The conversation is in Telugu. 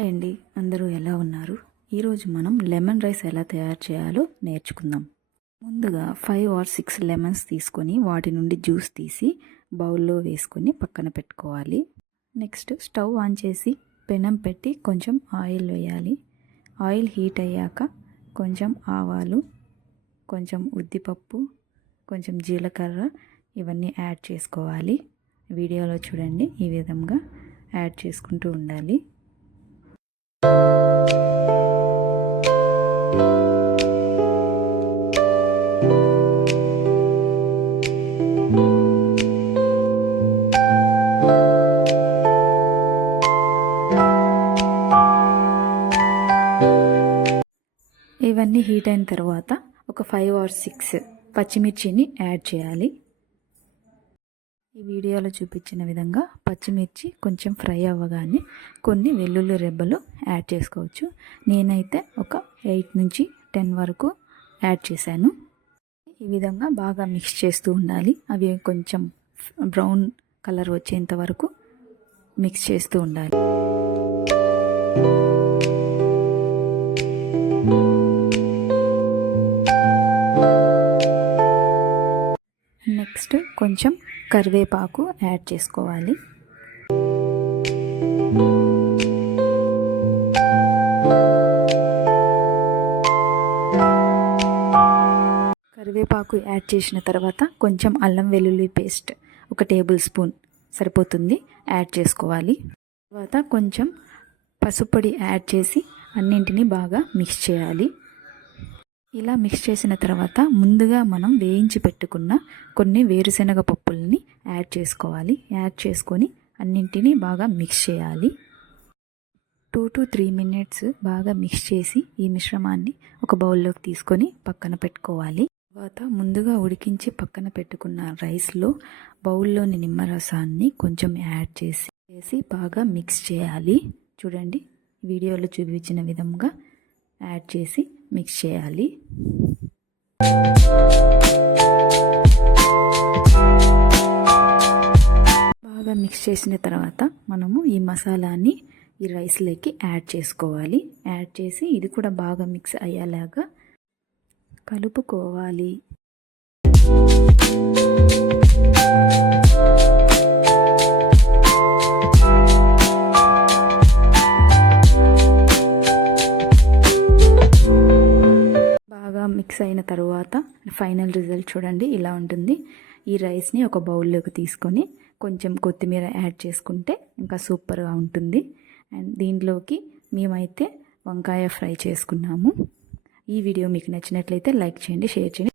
హాయ్ అండి, అందరూ ఎలా ఉన్నారు? ఈరోజు మనం లెమన్ రైస్ ఎలా తయారు చేయాలో నేర్చుకుందాం. ముందుగా 5 or 6 లెమన్స్ తీసుకొని వాటి నుండి జ్యూస్ తీసి బౌల్లో వేసుకొని పక్కన పెట్టుకోవాలి. నెక్స్ట్ స్టవ్ ఆన్ చేసి పెనం పెట్టి కొంచెం ఆయిల్ వేయాలి. ఆయిల్ హీట్ అయ్యాక కొంచెం ఆవాలు, కొంచెం ఉద్దిపప్పు, కొంచెం జీలకర్ర ఇవన్నీ యాడ్ చేసుకోవాలి. వీడియోలో చూడండి, ఈ విధంగా యాడ్ చేసుకుంటూ ఉండాలి. ఇవన్నీ హీట్ అయిన తర్వాత ఒక 5 or 6 పచ్చిమిర్చిని యాడ్ చేయాలి. ఈ వీడియోలో చూపించిన విధంగా పచ్చిమిర్చి కొంచెం ఫ్రై అవ్వగానే కొన్ని వెల్లుల్లి రెబ్బలు యాడ్ చేసుకోవచ్చు. నేనైతే ఒక 8 నుంచి 10 వరకు యాడ్ చేశాను. ఈ విధంగా బాగా మిక్స్ చేస్తూ ఉండాలి. అవి కొంచెం బ్రౌన్ కలర్ వచ్చేంత వరకు మిక్స్ చేస్తూ ఉండాలి. నెక్స్ట్ కొంచెం కరివేపాకు యాడ్ చేసుకోవాలి. కరివేపాకు యాడ్ చేసిన తర్వాత కొంచెం అల్లం వెల్లుల్లి పేస్ట్ 1 టేబుల్ స్పూన్ సరిపోతుంది యాడ్ చేసుకోవాలి. తర్వాత కొంచెం పసుపు పొడి యాడ్ చేసి అన్నింటినీ బాగా మిక్స్ చేయాలి. ఇలా మిక్స్ చేసిన తర్వాత ముందుగా మనం వేయించి పెట్టుకున్న కొన్ని వేరుశనగ పప్పుల్ని యాడ్ చేసుకోవాలి. యాడ్ చేసుకొని అన్నింటినీ బాగా మిక్స్ చేయాలి. 2 to 3 minutes బాగా మిక్స్ చేసి ఈ మిశ్రమాన్ని ఒక బౌల్లోకి తీసుకొని పక్కన పెట్టుకోవాలి. తర్వాత ముందుగా ఉడికించి పక్కన పెట్టుకున్న రైస్లో బౌల్లోని నిమ్మరసాన్ని కొంచెం యాడ్ చేసి బాగా మిక్స్ చేయాలి. చూడండి, వీడియోలో చూపించిన విధంగా యాడ్ చేసి మిక్స్ చేయాలి. బాగా మిక్స్ చేసిన తర్వాత మనము ఈ మసాలాని ఈ రైస్లోకి యాడ్ చేసుకోవాలి. యాడ్ చేసి ఇది కూడా బాగా మిక్స్ అయ్యేలాగా కలుపుకోవాలి. మిక్స్ అయిన తర్వాత ఫైనల్ రిజల్ట్ చూడండి, ఇలా ఉంటుంది. ఈ రైస్ని ఒక బౌల్లోకి తీసుకొని కొంచెం కొత్తిమీర యాడ్ చేసుకుంటే ఇంకా సూపర్గా ఉంటుంది. అండ్ దీంట్లోకి మేమైతే వంకాయ ఫ్రై చేసుకున్నాము. ఈ వీడియో మీకు నచ్చినట్లయితే లైక్ చేయండి, షేర్ చేయండి.